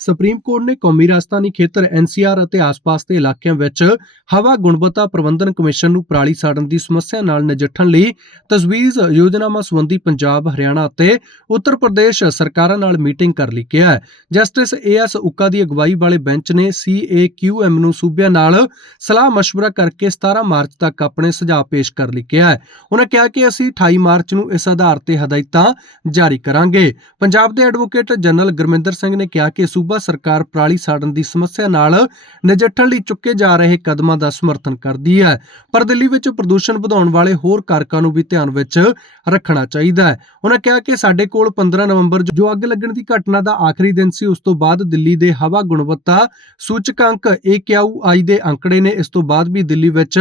Supreme court ਨੇ ਕੌਮੀ ਰਾਜਧਾਨੀ ਖੇਤਰ ਐਨਸੀਆਰ ਅਤੇ ਆਸ-ਪਾਸ ਦੇ ਇਲਾਕਿਆਂ ਵਿੱਚ ਹਵਾ ਗੁਣਵੱਤਾ ਪ੍ਰਬੰਧਨ ਕਮਿਸ਼ਨ ਨੂੰ ਪਰਾਲੀ ਸਾੜਨ ਦੀ ਸਮੱਸਿਆ ਨਾਲ ਨਜਿੱਠਣ ਲਈ ਤਜਵੀਜ਼ ਯੋਜਨਾਵਾਂ ਸੰਬੰਧੀ ਪੰਜਾਬ, ਹਰਿਆਣਾ ਅਤੇ ਉੱਤਰ ਪ੍ਰਦੇਸ਼ ਸਰਕਾਰਾਂ ਨਾਲ ਮੀਟਿੰਗ ਕਰ ਲਈ ਕਿਹਾ ਹੈ। ਜਸਟਿਸ ਏਐਸ ਉੱਕਾ ਦੀ ਅਗਵਾਈ ਵਾਲੇ ਬੈਂਚ ਨੇ ਸੀਏਕਿਊਐਮ ਨੂੰ ਸੂਬਿਆਂ ਨਾਲ ਸਲਾਹ ਮਸ਼ਵਰਾ ਕਰਕੇ 17 ਮਾਰਚ ਤੱਕ ਆਪਣੇ ਸੁਝਾਅ ਪੇਸ਼ ਕਰ ਲਈ ਕਿਹਾ ਹੈ। ਉਹਨਾਂ ਕਿਹਾ ਕਿ ਅਸੀਂ 28 ਮਾਰਚ ਨੂੰ ਇਸ ਆਧਾਰ ਤੇ ਹਦਾਇਤਾਂ ਜਾਰੀ ਕਰਾਂਗੇ। ਪੰਜਾਬ ਦੇ ਐਡਵੋਕੇਟ ਜਨਰਲ ਗੁਰਮਿੰਦਰ ਸਿੰਘ ਨੇ ਕਿਹਾ ਕਿ ਸੂਬਾ ਸਰਕਾਰ ਪਰਾਲੀ ਸਾੜਨ ਦੀ ਸਮੱਸਿਆ ਨਾਲ ਨਜਿੱਠਣ ਲਈ ਚੁੱਕੇ ਜਾ ਰਹੇ ਕਦਮਾਂ ਦਾ ਸਮਰਥਨ ਕਰਦੀ ਹੈ। ਪਰ ਦਿੱਲੀ ਵਿੱਚ ਪ੍ਰਦੂਸ਼ਣ ਵਧਾਉਣ ਵਾਲੇ ਹੋਰ ਕਾਰਕਾਂ ਨੂੰ ਵੀ ਧਿਆਨ ਵਿੱਚ ਰੱਖਣਾ ਚਾਹੀਦਾ ਹੈ। ਉਹਨਾਂ ਕਿਹਾ ਕਿ ਸਾਡੇ ਕੋਲ 15 ਨਵੰਬਰ ਜੋ ਅੱਗ ਲੱਗਣ ਦੀ ਘਟਨਾ ਦਾ ਆਖਰੀ ਦਿਨ ਸੀ, ਉਸ ਤੋਂ ਬਾਅਦ ਦਿੱਲੀ ਦੇ ਹਵਾ ਗੁਣਵੱਤਾ ਸੂਚਕਾਂਕ AQI ਦੇ ਅੰਕੜੇ ਨੇ। ਇਸ ਤੋਂ ਬਾਅਦ ਵੀ ਦਿੱਲੀ ਵਿੱਚ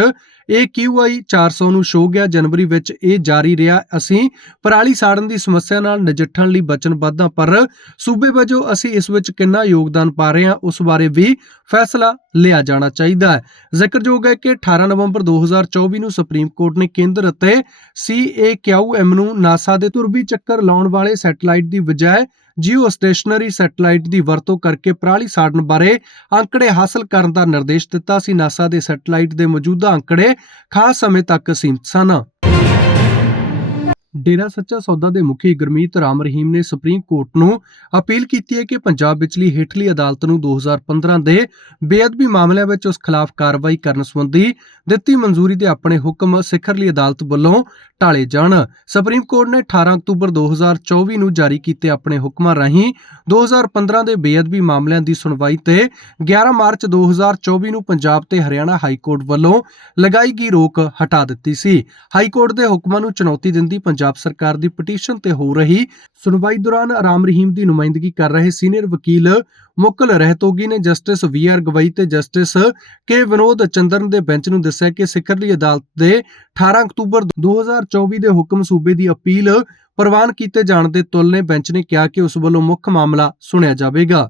AQI 400 ਨੂੰ ਛੋ ਗਿਆ ਜਨਵਰੀ ਵਿੱਚ, ਇਹ ਜਾਰੀ ਰਿਹਾ। ਅਸੀਂ ਪਰਾਲੀ ਸਾੜਨ ਦੀ ਸਮੱਸਿਆ ਨਾਲ ਨਜਿੱਠਣ ਲਈ ਵਚਨਬੱਧ ਹਾਂ ਪਰ ਸੂਬੇ ਵਜੋਂ ਅਸੀਂ ਇਸ ਵਿੱਚ ਕਿੰਨਾ ਯੋਗਦਾਨ ਪਾ ਰਹੇ ਹਾਂ, ਉਸ ਬਾਰੇ ਵੀ ਫੈਸਲਾ ਲਿਆ ਜਾਣਾ ਚਾਹੀਦਾ ਹੈ। ਜ਼ਿਕਰਯੋਗ ਹੈ ਕਿ 18 ਨਵੰਬਰ 2024 ਨੂੰ ਸੁਪਰੀਮ ਕੋਰਟ ਨੇ ਕੇਂਦਰ ਅਤੇ CAQM ਨੂੰ ਨਾਸਾ ਦੇ ਧੁਰਬੀ ਚੱਕਰ ਲਾਉਣ ਵਾਲੇ ਸੈਟੇਲਾਈਟ ਦੀ ਬਜਾਏ ਜੀਓ ਸਟੇਸ਼ਨਰੀ ਸੈਟੇਲਾਈਟ ਦੀ ਵਰਤੋਂ ਕਰਕੇ ਪਰਾਲੀ ਸਾੜਨ ਬਾਰੇ ਅੰਕੜੇ ਹਾਸਲ ਕਰਨ ਦਾ ਨਿਰਦੇਸ਼ ਦਿੱਤਾ ਸੀ। ਨਾਸਾ ਦੇ ਸੈਟੇਲਾਈਟ ਦੇ ਮੌਜੂਦਾ ਅੰਕੜੇ ਖਾਸ ਸਮੇਂ ਤੱਕ ਸੀਮਤ ਸਨ। ਡੇਰਾ ਸੱਚਾ ਸੌਦਾ ਦੇ ਮੁਖੀ ਗੁਰਮੀਤ ਰਾਮ ਰਹੀਮ ਨੇ ਸੁਪਰੀਮ ਕੋਰਟ ਨੂੰ ਅਪੀਲ ਕੀਤੀ ਹੈ ਕਿ ਪੰਜਾਬ ਵਿਚਲੀ ਹੇਠਲੀ ਅਦਾਲਤ ਨੂੰ 2015 ਦੇ ਬੇਅਦਬੀ ਮਾਮਲਿਆਂ ਵਿੱਚ ਉਸ ਖਿਲਾਫ ਕਾਰਵਾਈ ਕਰਨ ਸੰਬੰਧੀ ਦਿੱਤੀ ਮਨਜ਼ੂਰੀ ਦੇ ਆਪਣੇ ਹੁਕਮ ਸਿਖਰਲੀ ਅਦਾਲਤ ਵੱਲੋਂ ਟਾਲੇ ਜਾਣ। ਸੁਪਰੀਮ ਕੋਰਟ ਨੇ 18 ਅਕਤੂਬਰ 2024 ਨੂੰ ਜਾਰੀ ਕੀਤੇ ਆਪਣੇ ਹੁਕਮਾਂ ਰਾਹੀਂ 2015 ਦੇ ਬੇਅਦਬੀ ਮਾਮਲਿਆਂ ਦੀ ਸੁਣਵਾਈ ਤੇ 11 ਮਾਰਚ 2024 ਨੂੰ ਪੰਜਾਬ ਤੇ ਹਰਿਆਣਾ ਹਾਈ ਕੋਰਟ ਵੱਲੋਂ ਲਗਾਈ ਗਈ ਰੋਕ ਹਟਾ ਦਿੱਤੀ ਸੀ। ਹਾਈ ਕੋਰਟ ਦੇ ਹੁਕਮਾਂ ਨੂੰ ਚੁਣੌਤੀ ਦਿੰਦੀ ਪੰਜਾਬ ਸਰਕਾਰ ਦੀ ਪਟੀਸ਼ਨ ਤੇ ਹੋ ਰਹੀ ਸੁਣਵਾਈ ਦੌਰਾਨ ਰਾਮ ਰਹੀਮ ਦੀ ਨੁਮਾਇੰਦਗੀ ਕਰ ਰਹੇ ਸੀਨੀਅਰ ਵਕੀਲ ਮੁਕਲ ਰਹਿਤੋਗੀ ਨੇ ਜਸਟਿਸ ਵੀ ਆਰ ਗਵਈ ਤੇ ਜਸਟਿਸ ਕੇ ਵਿਨੋਦ ਚੰਦਰਨ ਦੇ ਬੈਂਚ ਨੂੰ ਦੱਸਿਆ ਕਿ ਸਿਖਰਲੀ ਅਦਾਲਤ ਦੇ 18 ਅਕਤੂਬਰ 2024 ਦੇ ਹੁਕਮ ਸੂਬੇ ਦੀ ਅਪੀਲ ਪ੍ਰਵਾਨ ਕੀਤੇ ਜਾਣ ਦੇ ਤੁਲਨੇ ਬੈਂਚ ਨੇ ਕਿਹਾ ਕਿ ਉਸ ਵੱਲੋਂ ਮੁੱਖ ਮਾਮਲਾ ਸੁਣਿਆ ਜਾਵੇਗਾ।